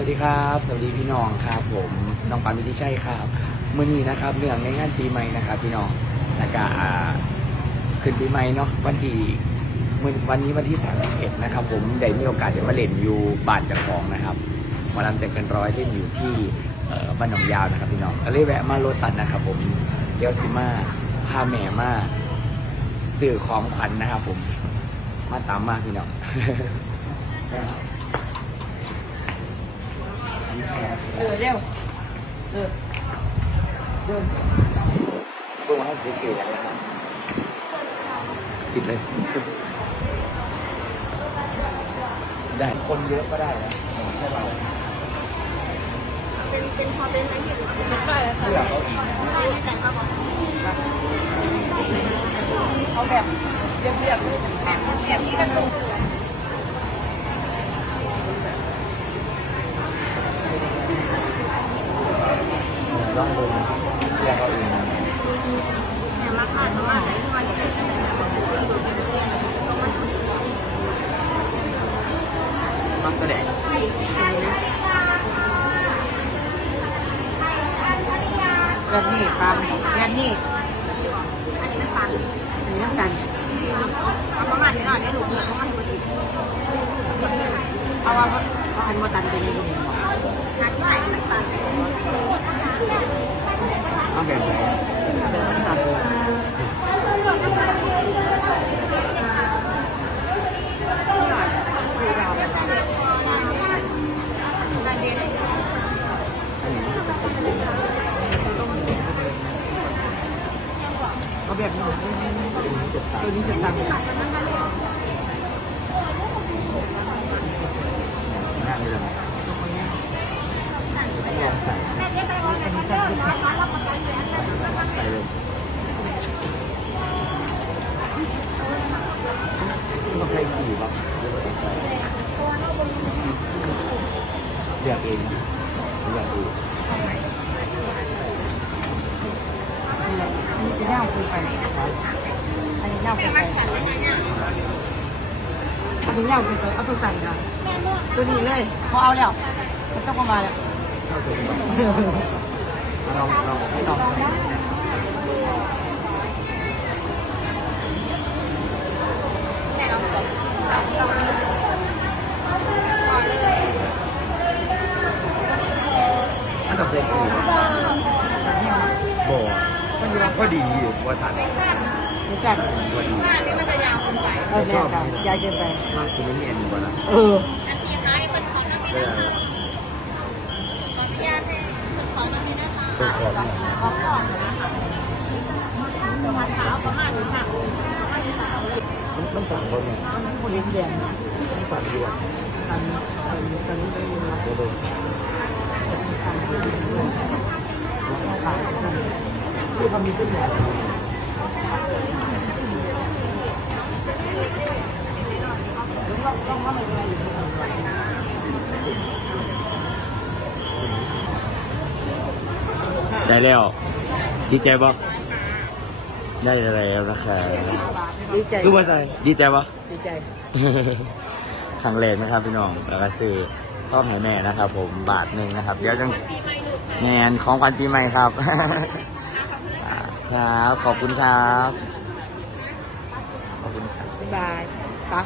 สวัสดีครับ สวัสดีพี่น้องครับ ผมน้องปามิทิชัยครับเมื่อนี้นะครับเรื่องในงานปีใหม่นะครับ พี่น้องแล้วก็อ่าขึ้นปีใหม่เนาะวันที่มื้อวันนี้วันที่ 31 นะครับ ผมได้มีโอกาสจะมาเล่นอยู่บ้านจักของนะครับหมาลำใจเกินร้อยเล่นอยู่ที่บ้านหนองยาวนะครับพี่น้องก็เลยแวะมาโลตัสนะครับ ผมเดียวสิมาพาแม่มาสื่อของขวัญนะครับ ผมมาตามมากพี่น้อง เออเร็วเออเดินเพิ่งมาให้ซื้อสื่อแล้วนะครับปิดเลย ได้คนเยอะก็ได้นะแค่เราเป็นเป็นพอเป็นอะไรที่หรือว่าใช่แล้วเพื่อเขาอีกได้ยังแต่ก็บอกเขาแบบเรียบเรียบเลยแบบเรียบที่กระตุก ลองดูเพื่อเขาอีกนะ แต่ มาขาดมาไหนที่วันที่จะแยอยู่เป็นเรื่อันก็แบบนี้ตาแบบนี้อันนี้ตันอันนี้น้ำกันเอาประมาณนี้หน่อยได้ถูกเงินประมาณนี้เอาว่าเอาอันมาตันไปในรูปงาวไหนมันตันแต่ต้องแบ่งไปเป็นน้ำตาลเลย คือเราเรียกกันเรียกพองานนี้งานเด่น เอาแบบนี้ตัวนี้จะตังงานนี้เลยลองใส่อันนี้สั้นขึ้นใส่เลยต้องใช้กี่วะเลือกเอง นะเลือกเองนี่แหละอันนี้จะย่างคือไปอันนี้ย่างคือไปอันนี้ย่างคือไปเอาตัวสั่นก่อนตัวนี้เลยพอเอาแล้วมันต้องประมาณแล้วเราเราให้ลองใส่ แต่เราจบเราเราพอเลย อันดับเซ็นคือ บ่ก็ดีอยู่ว่าสันไม่ทราบนะไม่สั่นว่าดีบ้านนี้มันจะยาวเกินไปเออแม่ค่ะยายเกินไปมากคือไม่เนียนอยู่กว่านะเอออันทีมน้อยเป็นของนักก็บินได้ขออนุญาตให้เป็นของนักบินนะคะตัวขอบขอของนะคะประมาณเท้าประมาณนี้ค่ะมันต้องสั่งคนเนี่ยมันคนเลี้ยงแดงต้องสั่งดีกว่าตันตันตันไปรับเดี๋ยวดูตันไปด้วยแล้วก็ตายกัน ที่เขามีขึ้นแบบได้แล้วดีใจบ่ได้แล้วนะครับดีใจคือว่าใจดีใจบ่ดีใจครั้งแรกนะครับพี่น้องแล้วก็ซื้อต้องให้แม่นะครับ ผมบาทหนึ่งนะครับ เดี๋ยวจังแมนของขวัญปีใหม่ครับ ครับ ขอบคุณครับ ขอบคุณครับบ๊ายบายปะ